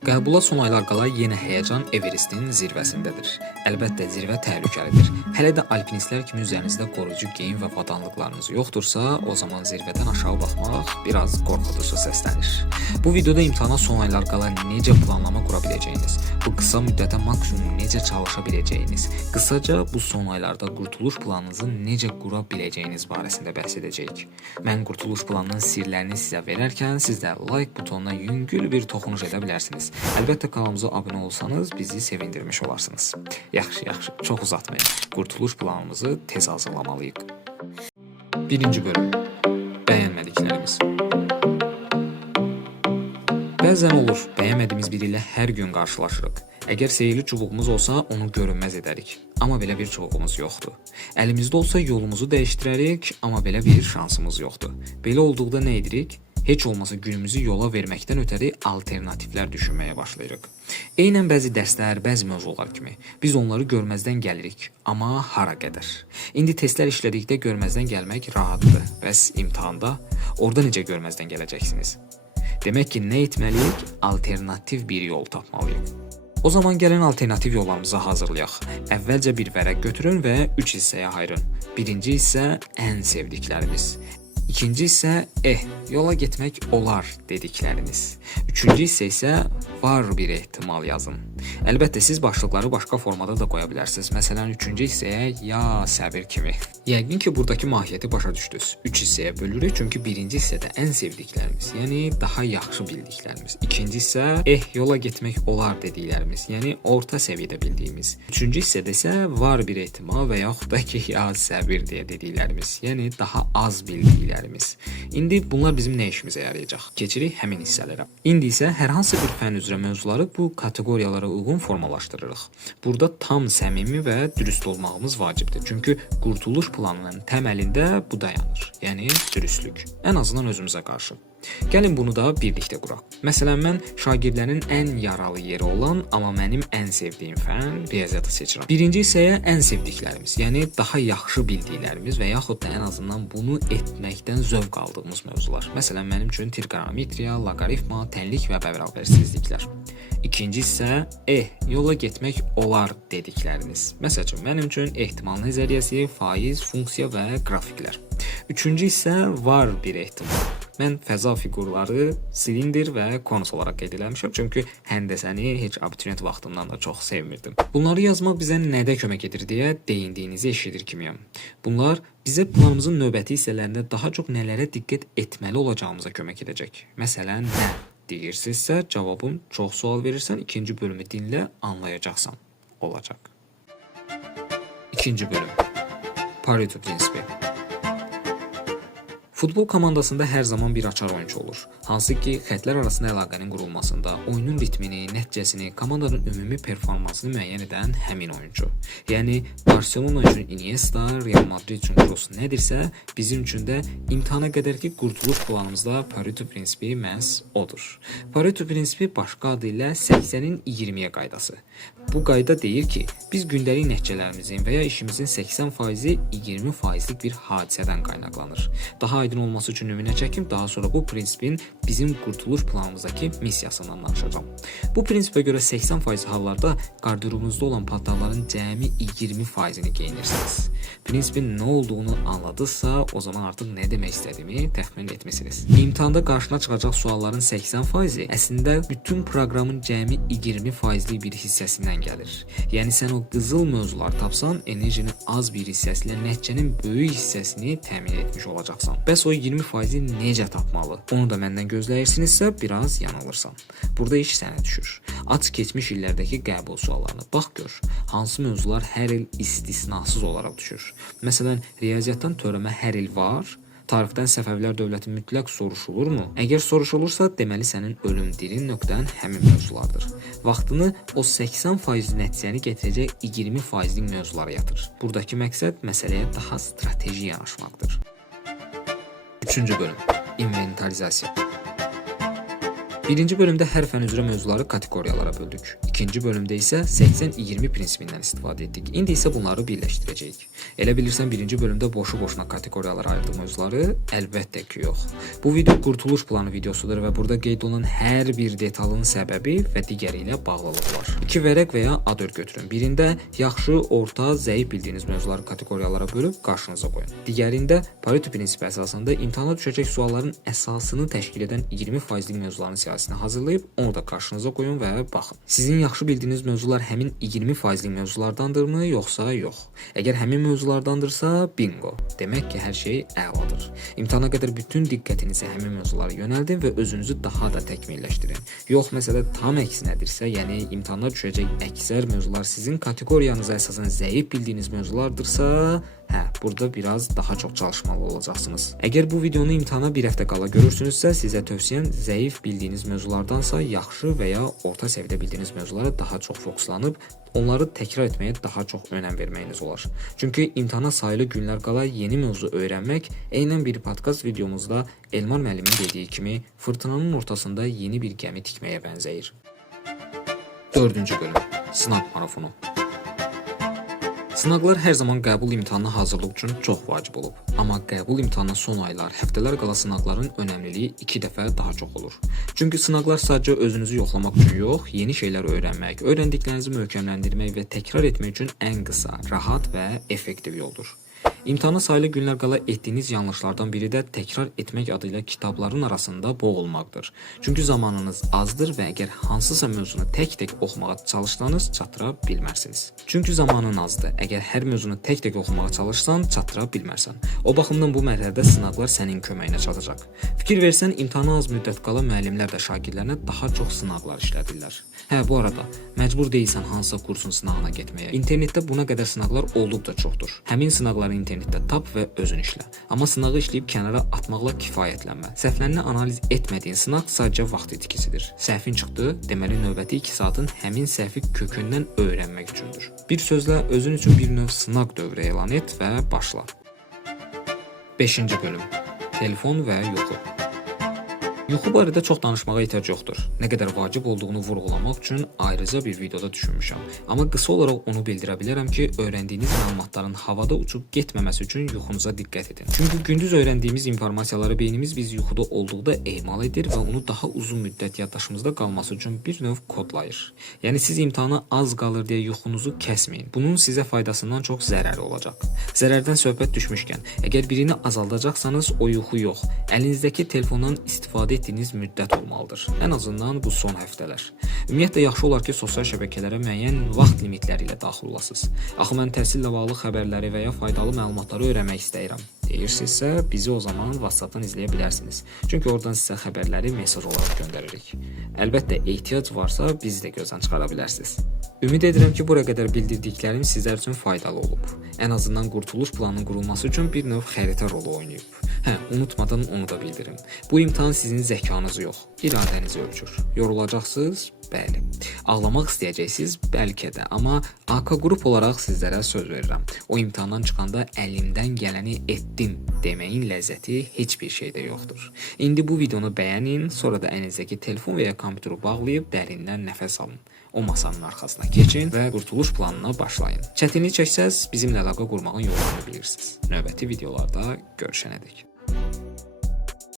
Qəbula son aylar qala yenə həyəcan Everestin zirvəsindədir. Əlbəttə zirvə təhlükəlidir. Hələ də alpinistlər kimi üzərinizdə qoruyucu geyim və avadanlıqlarınız yoxdursa, o zaman zirvədən aşağı baxmaq biraz qorxuducu səslənir. Bu videoda imtahana son aylar qala necə planlama qura biləcəyiniz, bu qısa müddətə maksimum necə çalışa biləcəyiniz, qısaca bu son aylarda qurtuluş planınızı necə qura biləcəyiniz barəsində bəhs edəcəyik. Mən qurtuluş planının sirlərini sizə verərkən siz də like butonuna yüngül bir toxunuş edə bilərsiniz. Əlbəttə kanalımıza abunə olsanız bizi sevindirmiş olarsınız. Yaxşı, çox uzatmayın. Qurtuluş planımızı tez hazırlamalıyıq. 1-ci bölüm. Bəyənmədiklərimiz. Bəzən olur, bəyənmədiyimiz biri ilə hər gün qarşılaşırıq. Əgər sehirli çubuğumuz olsa, onu görünməz edərik. Amma belə bir çubuğumuz yoxdur. Əlimizdə olsa yolumuzu dəyişdirərik, amma belə bir şansımız yoxdur. Belə olduqda nə edirik? Heç olmasa günümüzü yola verməkdən ötəri alternativlər düşünməyə başlayırıq. Eynən bəzi dərslər, bəzi mövzular kimi. Biz onları görməzdən gəlirik. Amma hara qədər? İndi testlər işlədikdə görməzdən gəlmək rahatdır. Bəs imtahanda? Orada necə görməzdən gələcəksiniz? Demək ki, nə etməliyik? Alternativ bir yol tapmalıyıq. O zaman gəlin alternativ yollarımızı hazırlayaq. Əvvəlcə bir vərəq götürün və 3 hissəyə ayırın. Birinci hissə ən sevdiklərimiz. İkinci isə yola getmək olar dedikləriniz. Üçüncü hissə isə var bir ehtimal yazın. Əlbəttə siz başlıqları başqa formada da qoya bilərsiniz. Məsələn, üçüncü hissəyə ya səbir kimi. Yəqin ki, buradakı mahiyyəti başa düşdünüz. 3 hissəyə bölürük, çünki birinci hissədə ən sevdiklərimiz, yəni daha yaxşı bildiklərimiz. İkinci hissə yola getmək olar dediklərimiz, yəni orta səviyyədə bildiyimiz. Üçüncü hissədə isə var bir ehtimal və yaxud da ki, ya səbir deyə dediklərimiz, yəni daha az bildiklərimiz. İndi bunlar bizim nə işimizə yarayacaq? Keçirik həmin hissələrə. İndi isə hər hansı bir fənn üzrə mövzuları bu kateqoriyalara uyğun formalaşdırırıq. Burada tam səmimi və dürüst olmağımız vacibdir. Çünki qurtuluş planının təməlində bu dayanır. Yəni dürüstlük. Ən azından özümüzə qarşı. Gəlin bunu da birlikdə quraq. Məsələn, mən şagirdlərin ən yaralı yeri olan, amma mənim ən sevdiyim fənn riyaziyyatı seçirəm. Birinci hissəyə ən sevdiklərimiz, yəni daha yaxşı bildiklərimiz və yaxud da ən azından bunu etməkdən zövq aldığımız mövzular. Məsələn, mənim üçün trigonometriya, loqaritma, tənlik və bərabərsizliklər. İkinci hissə yola getmək olar dedikləriniz. Məsələn, mənim üçün ehtimal nəzəriyyəsi, faiz, funksiya və qrafiklər. Üçüncü hissə var bir ehtimal. Mən fəza fiqurları silindr və konus olaraq qeyd eləmişəm, çünki həndəsəni heç abituriyent vaxtımdan da çox sevmirdim. Bunları yazmaq bizə nədə kömək edir deyə deyindiyinizi eşidir kimiyəm. Bunlar bizə planımızın növbəti hissələrində daha çox nələrə diqqət etməli olacağımıza kömək edəcək. Məsələn, nə deyirsinizsə, cavabım çox sual verirsən, ikinci bölümü dinlə, anlayacaqsan. Olacaq. İkinci bölüm. Pareto prinsipi. Futbol komandasında hər zaman bir açar oyunçu olur. Hansı ki, xəttlər arasında əlaqənin qurulmasında, oyunun ritmini, nəticəsini, komandanın ümumi performansını müəyyən edən həmin oyunçu. Yəni, Barcelona üçün Iniesta, Real Madrid üçün Kroos nədirsə, bizim üçün də imtahana qədərki qurtuluş planımızda Pareto prinsipi məhz odur. Pareto prinsipi başqa adı ilə 80-in 20-yə qaydası. Bu qayda deyir ki, biz gündəlik nəticələrimizin və ya işimizin 80%-i 20%lik bir hadisədən qaynaqlanır. Daha aydın olması üçün nümunə çəkim, daha sonra bu prinsipin bizim qurtuluş planımızdakı missiyasından danışacağam. Bu prinsipə görə 80% hallarda qardırobunuzda olan paltarların cəmi 20%-ni geyinirsiniz. Prinsipin nə olduğunu anladınızsa, o zaman artıq nə demək istədiyimi təxmin etmisiniz. İmtahanda qarşına çıxacaq sualların 80%-i əslində bütün proqramın cəmi 20%lik bir hissəsindən gəlir. Yəni sən o qızıl mövzular tapsan, enerjinin az bir hissəsi ilə nəticənin böyük hissəsini təmin etmiş olacaqsan. Bəs o 20%-i necə tapmalı? Onu da məndən gözləyirsinizsə, biraz yanılırsan. Burada iş sənə düşür. Aç keçmiş illərdəki qəbul suallarına bax gör. Hansı mövzular hər il istisnasız olaraq düşür? Məsələn, riyaziyyatdan törəmə hər il var. Tarixdən Səfəvilər dövləti mütləq soruşulurmu? Əgər soruşulursa, deməli sənin ölüm dirin nöqtən həmin mövzulardır. Vaxtını o 80% nəticəni gətirəcək 20%lik mövzulara yatır. Buradakı məqsəd məsələyə daha strateji yanaşmaqdır. Üçüncü bölüm. İnventarizasiya. Birinci bölümdə hər fən üzrə mövzuları kateqoriyalara böldük. İkinci bölümdə isə 80-20 prinsipindən istifadə etdik. İndi isə bunları birləşdirəcəyik. Elə bilirsən birinci bölümdə boşu-boşuna kateqoriyalara ayırdıq mövzuları? Əlbəttə ki, yox. Bu video qurtuluş planı videosudur və burada qeyd olunan hər bir detalın səbəbi və digəri ilə bağlılığı var. 2 vərəq və ya A4 götürün. Birində yaxşı, orta, zəif bildiyiniz mövzuları kateqoriyalara bölüb qarşınıza qoyun. Digərində Pareto prinsipi əsasında imtahana düşəcək sualların əsasını təşkil edən 20%lik mövzuların siyahısını hazırlayıb onu da qarşınıza qoyun və baxın. Sizin yaxşı bildiyiniz mövzular həmin 20%lik mövzulardandırmı, yoxsa yox? Əgər həmin mövzulardandırsa, bingo. Demək ki, hər şey əladır. İmtahana qədər bütün diqqətinizi həmin mövzulara yönəldin və özünüzü daha da təkmilləşdirin. Yox, məsələ tam əksinədirsə, yəni imtahana düşəcək əksər mövzular sizin kateqoriyanıza əsasən zəif bildiyiniz mövzulardırsa, burada biraz daha çox çalışmalı olacaqsınız. Əgər bu videonu imtahana bir həftə qala görürsünüzsə, sizə tövsiyəm zəif bildiyiniz mövzulardansa yaxşı və ya orta səviyyədə bildiyiniz mövzulara daha çox fokuslanıb, onları təkrar etməyə daha çox önəm verməyiniz olar. Çünki imtahana sayılı günlər qala yeni mövzu öyrənmək eynən bir podkast videomuzda Elmar müəllimin dediyi kimi fırtınanın ortasında yeni bir gəmi tikməyə bənzəyir. 4-cü bölüm. Sınaq marafonu. Sınaqlar hər zaman qəbul imtahanına hazırlıq üçün çox vacib olub. Amma qəbul imtahanına son aylar, həftələr qala sınaqların önəmliliyi 2 dəfə daha çox olur. Çünki sınaqlar sadəcə özünüzü yoxlamaq üçün yox, yeni şeylər öyrənmək, öyrəndiklərinizi möhkəmləndirmək və təkrar etmək üçün ən qısa, rahat və effektiv yoldur. İmtahana sayılı günlər qala etdiyiniz yanlışlardan biri də təkrar etmək adıyla kitabların arasında boğulmaqdır. Çünki zamanınız azdır və əgər hansısa mövzunu tək-tək oxumağa çalışsanız, çatıra bilmərsiniz. Çünki zamanın azdır. Əgər hər mövzunu tək-tək oxumağa çalışsan, çatıra bilmərsən. O baxımdan bu mərhələdə sınaqlar sənin köməyinə çatacaq. Fikir versən, imtahana az müddət qala müəllimlər də şagirdlərinə daha çox sınaqlar işlədirlər. Bu arada, məcbur deyilsən hansısa kursun sınağına getməyə. İnternetdə buna qədər sınaqlar olduqca çoxdur. Həmin sınaqları internetdə tap və özün işlə. Amma sınağı işləyib kənara atmaqla kifayətlənmə. Səhvlərini analiz etmədiyin sınaq sadəcə vaxt itkisidir. Səhvin çıxdı, deməli növbəti 2 saatın həmin səhvi kökündən öyrənmək üçündür. Bir sözlə, özün üçün bir növ sınaq dövrü elan et və başla. 5-ci bölüm. Telefon və yuxu. Yuxu barədə çox danışmağa ehtiyac yoxdur. Nə qədər vacib olduğunu vurğulamaq üçün ayrıca bir videoda düşünmüşəm. Amma qısa olaraq onu bildirə bilərəm ki, öyrəndiyiniz məlumatların havada uçub getməməsi üçün yuxunuza diqqət edin. Çünki gündüz öyrəndiyimiz informasiyaları beynimiz biz yuxuda olduqda emal edir və onu daha uzun müddət yaddaşımızda qalması üçün bir növ kodlayır. Yəni siz imtahana az qalır deyə yuxunuzu kəsməyin. Bunun sizə faydasından çox zərəri olacaq. Zərərdən söhbət düşmüşkən, əgər birini azaldacaqsanız o yuxu yox, əlinizdəki telefondan istifadə etdiyiniz müddət olmalıdır. Ən azından bu son həftələr. Ümumiyyətlə yaxşı olar ki, sosial şəbəkələrə müəyyən vaxt limitləri ilə daxil olasınız. Axı mən təhsillə bağlı xəbərləri və ya faydalı məlumatları öyrənmək istəyirəm deyirsinizsə, bizi o zaman WhatsApp-dan izləyə bilərsiniz. Çünki oradan sizə xəbərləri mesaj olaraq göndəririk. Əlbəttə, ehtiyac varsa bizi də gözdən çıxara bilərsiniz. Ümid edirəm ki, buraya qədər bildirdiklərim sizlər üçün faydalı olub. Ən azından qurtuluş planının qurulması üçün bir növ xəritə rolu oynayıb. Unutmadan onu da bildirim. Bu imtahan sizin zəkanızı yox, iradənizi ölçür. Yorulacaqsınız? Bəli. Ağlamaq istəyəcəksiniz? Bəlkə də. Amma AK qrup olaraq sizlərə söz verirəm. O imtahandan çıxanda əlimdən gələni etdim deməyin ləzzəti heç bir şeydə yoxdur. İndi bu videonu bəyənin, sonra da əlinizdəki telefon və ya kompüteri bağlayıb dərindən nəfəs alın. O masanın arxasına keçin və qurtuluş planına başlayın. Çətinlik çəksəz, bizimlə əlaqə qurmağın yolunu bilirsiniz. Növbəti videolarda görüşənədək.